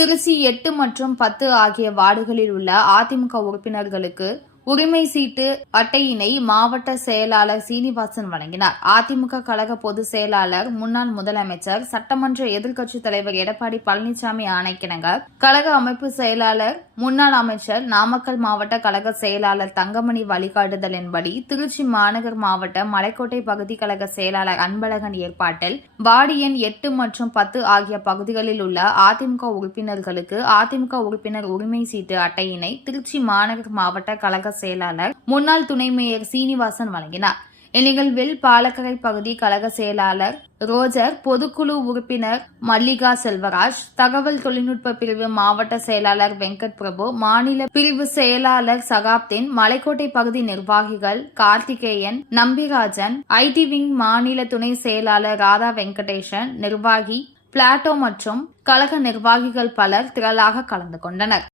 திருச்சி எட்டு மற்றும் பத்து ஆகிய வார்டுகளில் உள்ள அதிமுக உறுப்பினர்களுக்கு உரிமை சீட்டு அட்டையினை மாவட்ட செயலாளர் சீனிவாசன் வழங்கினார். அதிமுக கழக பொதுச் செயலாளர் முன்னாள் முதலமைச்சர் சட்டமன்ற எதிர்க்கட்சித் தலைவர் எடப்பாடி பழனிசாமி ஆணைக்கிணங்க கழக அமைப்பு செயலாளர் முன்னாள் அமைச்சர் நாமக்கல் மாவட்ட கழக செயலாளர் தங்கமணி வழிகாட்டுதலின்படி திருச்சி மாநகர் மாவட்ட மலைக்கோட்டை பகுதி கழக செயலாளர் அன்பழகன் ஏற்பாட்டில் வார்டு எண் எட்டு மற்றும் பத்து ஆகிய பகுதிகளில் உள்ள அதிமுக உறுப்பினர்களுக்கு அதிமுக உறுப்பினர் உரிமை சீட்டு அட்டையினை திருச்சி மாநகர் மாவட்ட கழக செயலாளர் முன்னாள் துணை மேயர் சீனிவாசன் வழங்கினார். இந்நிகழ்வில் பாலக்கரை பகுதி கழக செயலாளர் ரோஜர் பொதுக்குழு உறுப்பினர் மல்லிகா செல்வராஜ் தகவல் தொழில்நுட்ப பிரிவு மாவட்ட செயலாளர் வெங்கட் பிரபு மாநில பிரிவு செயலாளர் சகாப்தின் மலைக்கோட்டை பகுதி நிர்வாகிகள் கார்த்திகேயன் நம்பிராஜன் ஐடி விங் மாநில துணை செயலாளர் ராதா வெங்கடேசன் நிர்வாகி பிளாட்டோ மற்றும் கழக நிர்வாகிகள் பலர் திரளாக கலந்து கொண்டனர்.